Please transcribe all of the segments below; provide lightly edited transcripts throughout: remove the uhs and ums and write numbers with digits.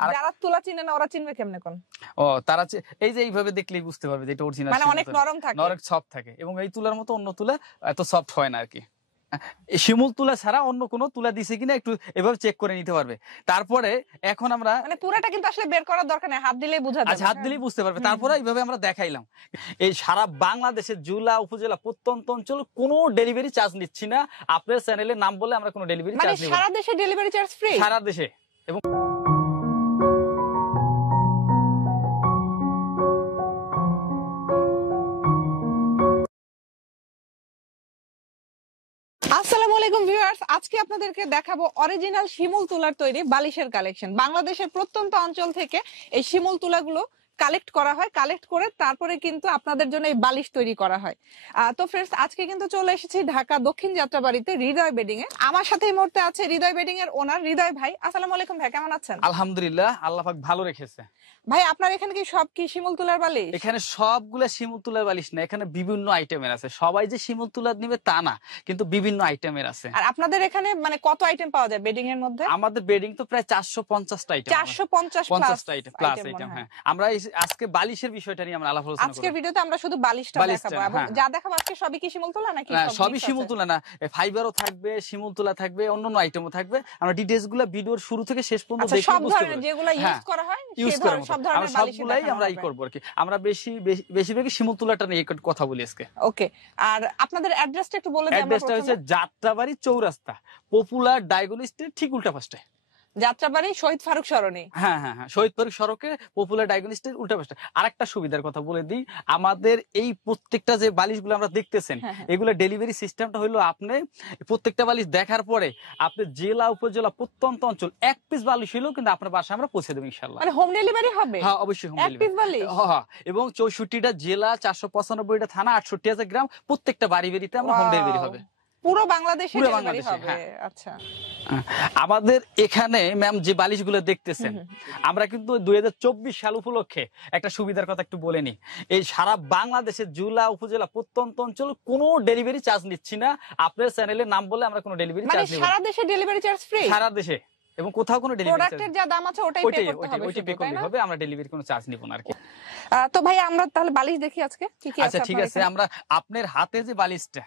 যারা তুলা চিনে না ওরা চিনবে কেমনে কোন? ও তারা এই যে এইভাবে দেখলেই বুঝতে পারবে যে এটা অরিজিনাল, মানে অনেক নরম থাকে, নরম সফট থাকে, এবং এই তুলার মতো অন্য তুলা এত সফট হয় না আর কি। শিমুল তুলা ছাড়া অন্য কোনো তুলা দিছে কিনা একটু এভাবে চেক করে নিতে পারবে। তারপরে এখন আমরা মানে পুরাটা কিন্তু আসলে বের করার দরকার নেই, হাত দিলেই বোঝা যাবে। হাত দিলেই বুঝতে পারবে। তারপরে এইভাবে আমরা দেখাইলাম। এই সারা বাংলাদেশের জেলা উপজেলা প্রত্যন্ত অঞ্চল কোনো ডেলিভারি চার্জ নিচ্ছি না। আপনার চ্যানেলের নাম বলে আমরা কোনো ডেলিভারি চার্জ নিব না। সারা দেশে ডেলিভারি চার্জ ফ্রি, সারা দেশে। এবং আসসালামু আলাইকুম ভিউয়ার্স, আজকে আপনাদেরকে দেখাবো অরিজিনাল শিমুল তুলার তৈরি বালিশের কালেকশন। বাংলাদেশের প্রত্যন্ত অঞ্চল থেকে এই শিমুল তুলাগুলো কালেক্ট করা হয়, কালেক্ট করে তারপরে কিন্তু আপনাদের জন্য এই বালিশ তৈরি করা হয়। তো ফ্রেন্ডস, আজকে কিন্তু চলে এসেছি ঢাকা দক্ষিণ যাত্রাবাড়িতে হৃদয় বেডিং এ। আমার সাথে এই মুহূর্তে আছে হৃদয় বেডিং এর ওনার হৃদয় ভাই। আসসালামু আলাইকুম ভাই, কেমন আছেন? আলহামদুলিল্লাহ, আল্লাহ পাক ভালো রেখেছে। ভাই আপনার এখানে কি সব কি শিমুল তুলার বালিশ? এখানে সবগুলা শিমুল তুলার বালিশ না, এখানে বিভিন্ন আইটেমের আছে। সবাই যে শিমুল তুলা নিবে তা না, কিন্তু বিভিন্ন আইটেমের আছে। আর আপনাদের এখানে মানে কত আইটেম পাওয়া যায় বেডিং এর মধ্যে? আমাদের বেডিং তো প্রায় 450টা আইটেম, 450 আইটেম প্লাস আইটেম। হ্যাঁ, আমরা আজকে বালিশের বিষয়টা নিয়ে আমরা আলাপ আলোচনা করব। আজকের ভিডিওতে আমরা শুধু বালিশটা দেখাবো, এবং যা দেখাবো আজকে সবই কি শিমুল তুলা নাকি? সবই শিমুল তুলা না, ফাইবারও থাকবে, শিমুল তুলা থাকবে, অন্যান্য আইটেমও থাকবে। আমরা ডিটেইলস গুলো ভিডিওর শুরু থেকে শেষ পর্যন্ত দেখে সব ধরনের যেগুলো ইউজ করা হয় সব ধরনের সবগুলাই আমরা করব আর কি। আমরা বেশিরভাগই শিমুল তুলাটা নিয়ে কথা বলি আজকে। ওকে, আর আপনাদের অ্যাড্রেসটা একটু বলে দিন। অ্যাড্রেসটা হচ্ছে যাত্রাবাড়ি চৌরাস্তা, পপুলার ডায়াগনস্টিক ঠিক উল্টা পাশে। যাত্রাবাড়ি শহীদ ফারুক সরণি। হ্যাঁ, শহীদ ফারুক সড়কে পপুলার ডায়াগনস্টিক উল্টা পাশে। আরেকটা সুবিধার কথা বলে দিই, আমাদের এই প্রত্যেকটা যে বালিশগুলো আমরা দেখতেছেন, এগুলো ডেলিভারি সিস্টেমটা হলো আপনি প্রত্যেকটা বালিশ দেখার পরে আপনি জেলা উপজেলা প্রত্যন্ত অঞ্চল এক পিস বালিশ হলেও কিন্তু আপনার বাসায় আমরা পৌঁছে দেব ইনশাআল্লাহ। মানে হোম ডেলিভারি হবে? হ্যাঁ, অবশ্যই হোম ডেলিভারি। হ্যাঁ, এবং 64টা জেলা, 495টা থানা, 68 গ্রাম, প্রত্যেকটা বাড়ি বাড়িতে আমরা হোম ডেলিভারি হবে। পুরো বাংলাদেশে ডেলিভারি হবে। আচ্ছা, আমাদের এখানে ম্যাম যে বালিশগুলো দেখতেছেন, আমরা কিন্তু 2024 সাল উপলক্ষে একটা সুবিধার কথা একটু বলে নি। এই সারা বাংলাদেশের জেলা উপজেলা প্রত্যন্ত অঞ্চল কোনো ডেলিভারি চার্জ নিচ্ছি না। আপনার চ্যানেলের নাম বলে আমরা কোনো ডেলিভারি চার্জ নিব না। সারা দেশে ডেলিভারি চার্জ ফ্রি, সারা দেশে, এবং কোথাও কোনো ডেলিভারি চার্জ, প্রোডাক্টের যা দাম আছে ওটাই পে করতে হবে। আমরা ডেলিভারি কোনো চার্জ নিব না আর কি। তো ভাই আমরা তাহলে বালিশ দেখি আজকে কি কি আছে। আচ্ছা ঠিক আছে, আমরা আপনার হাতে যে বালিশটা,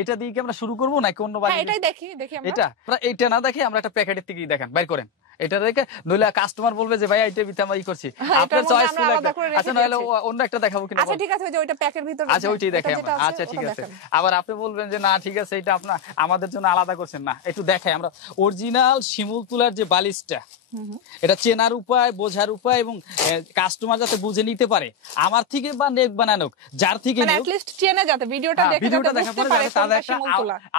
এটা দিয়ে কি আমরা শুরু করব নাকি অন্য বালিশ? এটাই দেখি আমরা। এটা না দেখে আমরা একটা প্যাকেটের থেকে দেখান, বাইর করেন। এটা দেখে নইলে কাস্টমার বলবে যে ভাই এটা ভিতরে আমরা করছি, আপনার চয়েস ফুল একটা। আচ্ছা, নইলে অন্য একটা দেখাবো কিনা? আচ্ছা ঠিক আছে, ওই যে ওইটা প্যাকের ভিতরে। আচ্ছা, ওইটাই দেখাই আমরা। আচ্ছা ঠিক আছে, আবার আপনি বলবেন যে না ঠিক আছে এটা আপনার আমাদের জন্য আলাদা করছেন না, একটু দেখাই আমরা অরিজিনাল শিমুল তুলার যে বালিশটা। এটা চেনার উপায়, বোঝার উপায়, এবং কাস্টমার যাতে বুঝে নিতে পারে আমার থেকে বা নেক বানানোক যার থেকে, মানে এট লিস্ট চেনে যাতে ভিডিওটা দেখে বুঝতে পারে তাদের একটা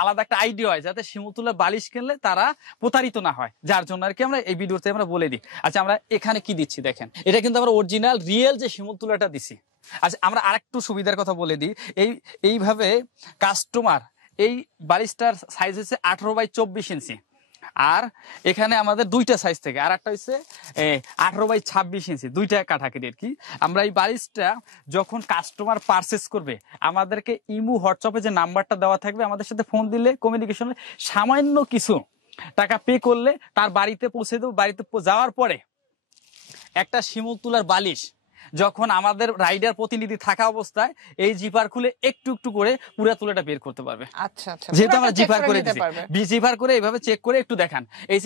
আলাদা একটা আইডিয়া হয়, যাতে শিমুল তুলার বালিশ কিনলে তারা প্রতারিত না হয়, যার জন্য আর কি আমরা এই ভিডিওতে আমরা বলে দিই। আচ্ছা, আমরা এখানে কি দিচ্ছি দেখেন, এটা কিন্তু আমরা অরিজিনাল রিয়েল যে শিমুল তুলাটা দিছি। আচ্ছা, আমরা আরেকটু সুবিধার কথা বলে দিই। এইভাবে কাস্টমার এই বালিশটার সাইজ হচ্ছে 18x24 ইঞ্চি, আর এখানে আমাদের দুইটা সাইজ থেকে, আর একটা হচ্ছে 18x26 ইঞ্চি, দুইটা কাঠাকাটি আর কি। আমরা এই বালিশটা যখন কাস্টমার পারচেস করবে, আমাদেরকে ইমু হোয়াটসঅ্যাপে যে নাম্বারটা দেওয়া থাকবে, আমাদের সাথে ফোন দিলে কমিউনিকেশনে সামান্য কিছু টাকা পে করলে তার বাড়িতে পৌঁছে দেবো। বাড়িতে যাওয়ার পরে একটা শিমুল তুলার বালিশ যখন আমাদের রাইডার প্রতিনিধি থাকা অবস্থায় এই জিপার খুলে একটু একটু করে পুরো তুলাটা বের করতে পারবে। আচ্ছা, যেহেতু আমরা জিপার করে দিছি, জিপার করে এভাবে চেক করে একটু দেখান, এই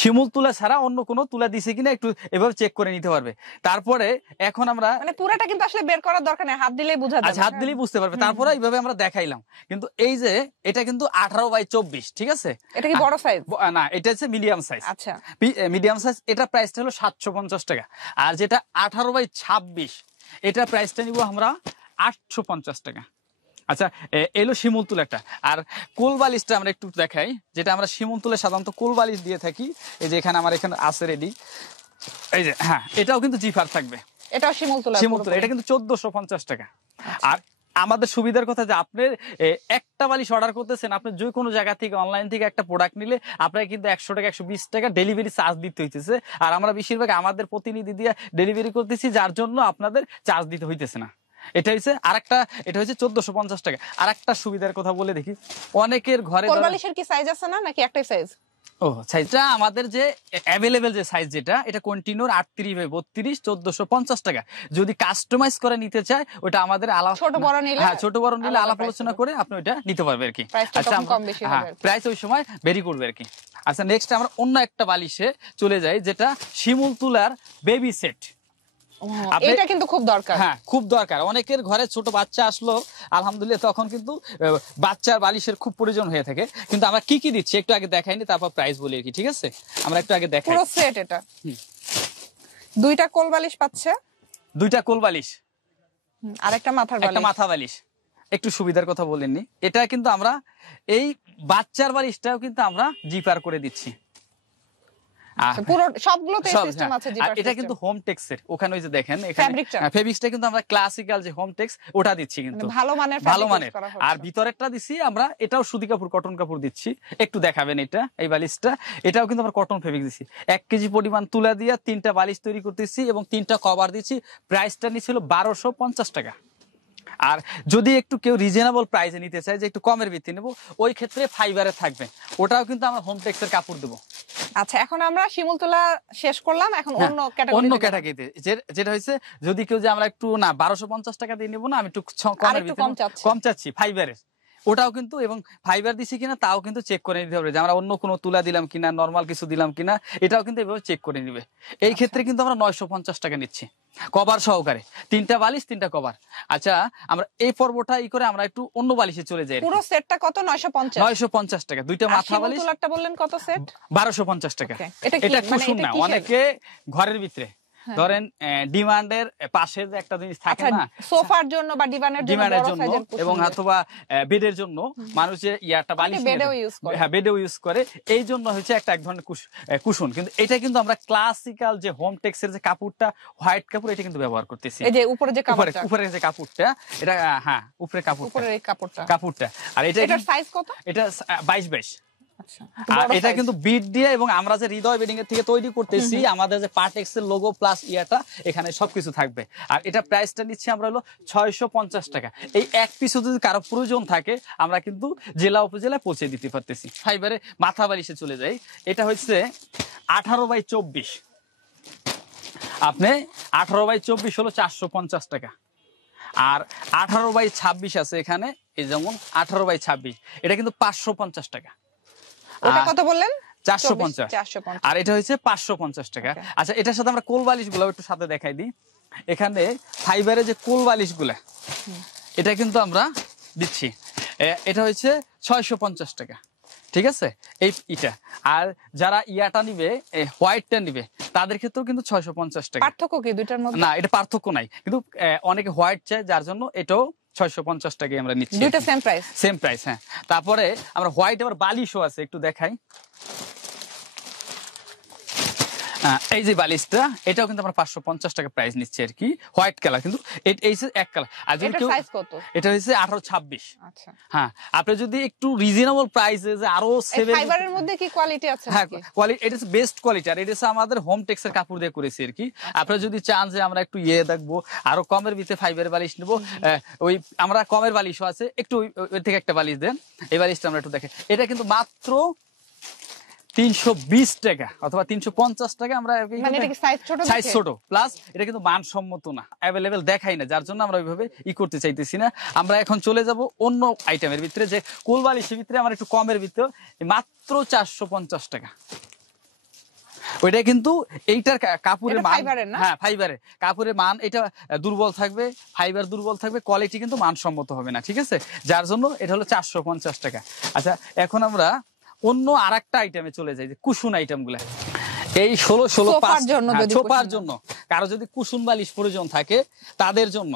শিমুল তুলা ছাড়া অন্য কোনো তুলা দিছে কিনা একটু এভাবে চেক করে নিতে পারবে। তারপরে এখন আমরা মানে পুরাটা কিন্তু আসলে বের করার দরকার নেই, হাত দিলেই বোঝা যাবে। হাত দিলেই বুঝতে পারবে। তারপরে এইভাবে আমরা দেখাইলাম। কিন্তু এই যে এটা কিন্তু 18x24, ঠিক আছে? এটা কি বড় সাইজ? না, এটা হচ্ছে মিডিয়াম সাইজ। আচ্ছা, মিডিয়াম সাইজ, এটা প্রাইসটা হলো 750 টাকা। আর যেটা 18x26, এটা প্রাইসটা নিব আমরা 850 টাকা। আচ্ছা, এলো শিমুল তুলাটা। আর কোল বালিশটা আমরা একটু দেখাই, যেটা আমরা শিমুল তুলে সাধারণত কোল বালিশ দিয়ে থাকি। এই যে এখানে আমার এখানে আছে রেডি, এই যে। হ্যাঁ, এটাও কিন্তু জিপার থাকবে, এটাও শিমুল তুলা। এটা কিন্তু 1450 টাকা। আর আমাদের সুবিধার কথা যে আপনি একটা বালিশ অর্ডার করতেছেন, আপনি যে কোনো জায়গা থেকে অনলাইন থেকে একটা প্রোডাক্ট নিলে আপনাকে কিন্তু 100 টাকা 120 টাকা ডেলিভারি চার্জ দিতে হইতেছে। আর আমরা বেশিরভাগ আমাদের প্রতিনিধি দিয়ে ডেলিভারি করতেছি, যার জন্য আপনাদের চার্জ দিতে হইতেছে না। এটা হচ্ছে আরেকটা, এটা হচ্ছে 1450 টাকা। আর একটা সুবিধার কথা বলে দেখি, অনেকের ঘরে কোল বালিশের কি সাইজ আছে না, নাকি একটাই সাইজ? ও সাইজটা আমাদের যে অ্যাভেলেবেল যে সাইজ যেটা এটা কন্টিনিউর 38/32 1450 টাকা। যদি কাস্টমাইজ করে নিতে চায় ওটা আমাদের আলাদা, ছোট বড় নিলে হ্যাঁ ছোট বড় নিলে আলাদা আলাপ price আলোচনা হবে। করে আপনি ওটা নিতে পারবে আর কি। প্রাইসটা তখন কম বেশি হবে আর কি। প্রাইস ওই সময় ভেরি করবে আর কি। আচ্ছা নেক্সট আমরা অন্য একটা বালিশে চলে যাই যেটা শিমুল তুলার বেবি সেট। আপনি- এটা কিন্তু খুব দরকার। হ্যাঁ খুব দরকার, অনেকের ঘরে ছোট বাচ্চা আসলো আলহামদুলিল্লাহ তখন কিন্তু বাচ্চার বালিশের খুব প্রয়োজন হয়ে থাকে। কিন্তু আমরা কি কি দিচ্ছি একটু আগে দেখাইনি, তারপর প্রাইস বলি আর কি, ঠিক আছে? আমরা একটু আগে দেখাই। পুরো সেট এটা। দুইটা কোল বালিশ পাচ্ছে, দুইটা কোল বালিশ, আর একটা মাথার একটা বালিশ। মাথা বালিশ। একটু সুবিধার কথা বলেননি, এটা কিন্তু আমরা এই বাচ্চার বালিশটাও কিন্তু আমরা জিপার করে দিচ্ছি। পুরো সবগুলোতে সব, সিস্টেম হ্যাঁ। আছে আর জিপার এটা কিন্তু হোম টেক্সের, ওখানে ওই যে দেখেন এখানে ফ্যাব্রিকটা। ফেব্রিক্সটা কিন্তু আমরা ক্লাসিক্যাল যে হোম টেক্স ওটা দিচ্ছি কিন্তু ভালো মানের ভালো fabric মানের। use করা আর হচ্ছে। ভিতরেরটা দিছি আমরা, এটাও সুতি কাপড় কটন কাপড় দিচ্ছি। একটু দেখাবেন এটা, এই বালিশটা এটাও কিন্তু আমরা কটন ফেব্রিক দিচ্ছি। 1 কেজি পরিমাণ তুলা দিয়ে 3টা বালিশ তৈরি করতেছি এবং 3টা কভার দিচ্ছি। প্রাইসটা নিছিল 1250 টাকা। আর যদি একটু কেউ রিজনেবল প্রাইসে নিতে চায় যে একটু কমের ভিত্তি নেব, ওই ক্ষেত্রে ফাইবারে থাকবে, ওটাও কিন্তু আমরা হোম টেক্সের কাপড় দেবো। আচ্ছা এখন আমরা শিমুল তোলা শেষ করলাম, এখন অন্য অন্য ক্যাটাগরি ক্যাটাগরিতে যেটা হয়েছে যদি কেউ যে আমরা একটু না 1250 টাকা দিয়ে নেবো না, আমি একটু কমের একটু ভিতরে কম চাচ্ছি। কম চাচ্ছি ফাইবারের, ওটাও কিন্তু এবং ফাইবার দিছি কিনা তাও কিন্তু চেক করে নিতে হবে যে আমরা অন্য কোনো তুলা দিলাম কিনা, নরমাল কিছু দিলাম কিনা, এটাও কিন্তু এভাবে চেক করে নিবে। এই ক্ষেত্রে কিন্তু আমরা 950 টাকা নিচ্ছি কভার সহকারে, 3টা বালিশ 3টা কভার। আচ্ছা আমরা এই পর্বটা করে আমরা একটু অন্য বালিশে চলে যাই। পুরো সেটটা কত? 950। 950 টাকা, 2টা আর মাথা শিমুল বালিশ তোলারটা বললেন কত সেট? 1250 টাকা। Okay. এটা কি? এটা মানে কুশন এটা না, কিসের? অনেকে ঘরের ভিতরে ধরেন ডিমান্ডের পাশে যে একটা জিনিস থাকে আচ্ছা না, সোফার জন্য বা ডিভানের জন্য ডিমান্ডের বড় জন্য সাইজের কুশন এবং দেয়। অথবা বেডের জন্য মানুষ যে ইয়াটা বালিশ নিয়ে বেডেও যায়। ইউজ করে। হ্যাঁ বেডেও ইউজ করে, এই জন্য হচ্ছে একটা এক ধরনের কুশন। কিন্তু এটা কিন্তু আমরা ক্লাসিক্যাল যে হোম টেক্সের যে কাপড়টা হোয়াইট কাপড়, এটা কিন্তু ব্যবহার করতেছি। এই যে উপরে যে কাপড়টা, উপরে যে কাপড়টা এটা, হ্যাঁ উপরে কাপড়টা, উপরের এই কাপড়টা। আর এটা এটার সাইজ কত? এটা 22-22। আচ্ছা আর বড় এটা size। কিন্তু বিট দিয়ে এবং আমরা যে হৃদয় বেডিং এর থেকে তৈরি করতেছি, আমাদের যে পার্টেক্স এর লোগো প্লাস ইয়াটা এখানে সবকিছু থাকবে। আর এটা প্রাইসটা নিচ্ছি আমরা হলো 650 টাকা। এই এক পিস যদি কারো প্রয়োজন থাকে আমরা কিন্তু জেলা উপজেলায় পৌঁছে দিতে পারতেছি। ফাইবারে মাথা বালিশে চলে যাই, এটা হচ্ছে 18/24। আপনি 18/24 হলো 450 টাকা। আর 18/26 আছে এখানে, এই যেমন 18/26, এটা কিন্তু 550 টাকা। ওটা কত বললেন? 450। 450। আর এটা হচ্ছে 550 টাকা। Okay. আচ্ছা এটার সাথে আমরা কোল বালিশ গুলো একটু সাথে দেখাই দিই। এখানে ফাইবারের যে কোল বালিশ গুলা, এটা কিন্তু আমরা দিচ্ছি, এটা হচ্ছে 650 টাকা। ঠিক আছে এটা। আর যারা ইয়াটা নিবে, হোয়াইটটা নিবে, তাদের ক্ষেত্রেও কিন্তু 650 টাকা। পার্থক্য কি দুইটার মধ্যে? না এটা পার্থক্য নাই, কিন্তু অনেকে হোয়াইট চায় যার জন্য এটাও 650 টাকায় আমরা নিচ্ছি। দুইটা সেম প্রাইস। সেম প্রাইস, হ্যাঁ। তারপরে আমরা হোয়াইট আবার বালিশও আছে, একটু দেখাই। এই যে বালিশটা, এটাও কিন্তু আমরা 550 টাকা প্রাইস নিচ্ছি আর কি, হোয়াইট কালার, কিন্তু এই এক কালার। আর যদি এটার কেউ, সাইজ কত? এটা হচ্ছে 18-26। আচ্ছা হ্যাঁ আপনি যদি একটু রিজনেবল প্রাইসে যে আরো এই ফাইবারের মধ্যে কি কোয়ালিটি আছে হ্যাঁ নাকি? কোয়ালিটি, এটা হচ্ছে বেস্ট কোয়ালিটি। আর এটা হচ্ছে আমাদের হোম টেক্সের কাপড় দিয়ে করেছি আর কি। আপনারা যদি চান যে আমরা একটু দেখবো আরো কমের ভিতরে ফাইবারের বালিশ নেবো, ওই আমরা কমের বালিশও আছে, একটু ওই থেকে একটা বালিশ দেন। এই বালিশটা আমরা একটু দেখে, এটা কিন্তু মাত্র 320 টাকা অথবা 350 টাকা। আমরা মানে এটা কি সাইজ ছোট? সাইজ ছোট, প্লাস এটা কিন্তু মানসম্মত না, অ্যাভেলেবেল দেখাই না, যার জন্য আমরা ওইভাবে করতে চাইতেছি না। আমরা এখন চলে যাব অন্য আইটেমের ভিতরে, যে কোল বালিশের ভিতরে আমার একটু কমের ভিতরে মাত্র 450 টাকা। ওইটা কিন্তু এইটার কাপড়ের মান, হ্যাঁ ফাইবারের কাপড়ের মান এটা দুর্বল থাকবে, ফাইবার দুর্বল থাকবে, কোয়ালিটি কিন্তু মানসম্মত হবে না। ঠিক আছে, যার জন্য এটা হলো 450 টাকা। আচ্ছা এখন আমরা অন্য আরেকটা আইটেমে চলে যাই, যে কুশন আইটেম গুলা। এই 16 সোফার জন্য কারো যদি কুশন বালিশ প্রয়োজন থাকে তাদের জন্য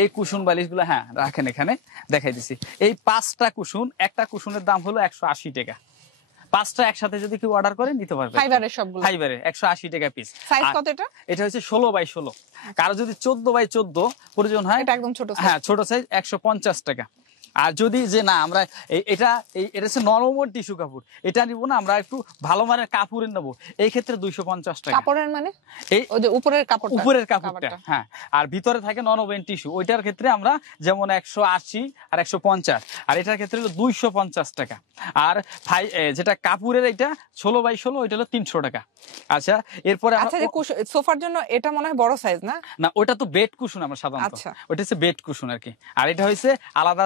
এই কুশন বালিশ গুলা, হ্যাঁ রাখেন এখানে দেখাই দিছি। এই 5টা কুশন, একটা কুশনের দাম হলো 180 টাকা। 5টা একসাথে যদি কেউ অর্ডার করে নিতে পারবে, ফাইবারের সবগুলো ফাইবারে 180 টাকা পিস। সাইজ কত এটা? এটা হচ্ছে 16/16। কারো যদি 14/14 প্রয়োজন হয়, এটা একদম ছোট সাইজ। হ্যাঁ ছোট সাইজ 150 টাকা। আর যদি যে না আমরা এটা হচ্ছে নরম টিস্যু কাপড়, এটা নিব না, আমরা একটু ভালো মানের কাপড়ের নেবো, এই ক্ষেত্রে 250 টাকা। কাপড়ের মানে এই ওই যে উপরের কাপড়টা, উপরের কাপড়টা, হ্যাঁ। আর ভিতরে থাকে ননওবেন টিস্যু, ওইটার ক্ষেত্রে আমরা যেমন 180 আর 150, আর এটার ক্ষেত্রে হলো 250 টাকা। আর যেটা কাপড়ের এটা 16x16, ওইটা হলো 300 টাকা। আচ্ছা, এরপরে আচ্ছা যে সোফার জন্য এটা মনে হয় বড় সাইজ না? না, ওটা তো বেড কুশন আমরা সাধারণত, আচ্ছা। ওটা হচ্ছে বেড কুশন আর কি। আর এটা হচ্ছে আলাদা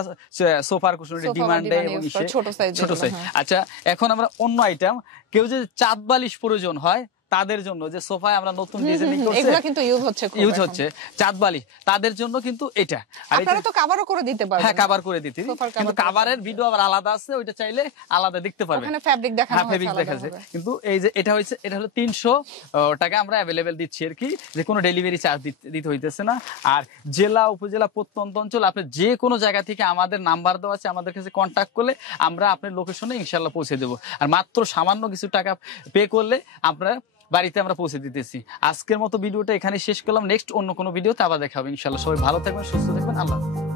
সোফার কুশন, এটা ডিমান্ডে এবং ছোট সাইজ। আচ্ছা, এখন আমরা অন্য আইটেম, কেউ যদি চাঁদ বালিশ প্রয়োজন হয় তাদের জন্য, যে সোফায় আমরা নতুন ডিজাইনিং করছি, এগুলো কিন্তু ইউজ হচ্ছে চাঁদ বালিশ, তাদের জন্য কিন্তু এটা। আর আপনারা তো কভারও করে দিতে পারবেন। হ্যাঁ, কভার করে দিতে, কিন্তু কভারের ভিডিও আবার আলাদা আছে, ওইটা চাইলে আলাদা দেখতে পারবেন, ওখানে ফ্যাব্রিক দেখানো হ্যাঁ, ফ্যাব্রিক দেখাচ্ছে। কিন্তু এই যে এটা হলো 300 টাকা আমরা अवेलेबल দিচ্ছি আর কি, যে কোনো ডেলিভারি চার্জ দিতে হইতেছে না। আর জেলা উপজেলা প্রত্যন্ত অঞ্চল, আপনি যে কোনো জায়গা থেকে আমাদের নাম্বার দেওয়া আছে, আমাদের কাছে কন্ট্যাক্ট করলে আমরা আপনার লোকেশনে ইনশাআল্লাহ পৌঁছে দেবো। আর মাত্র সামান্য কিছু টাকা পে করলে আপনারা বাড়িতে আমরা পৌঁছে দিতেছি। আজকের মতো ভিডিওটা এখানে শেষ করলাম, নেক্সট অন্য কোনো ভিডিওতে আবার দেখা হবে ইনশাআল্লাহ। সবাই ভালো থাকবেন, সুস্থ থাকবেন, আল্লাহ হাফেজ।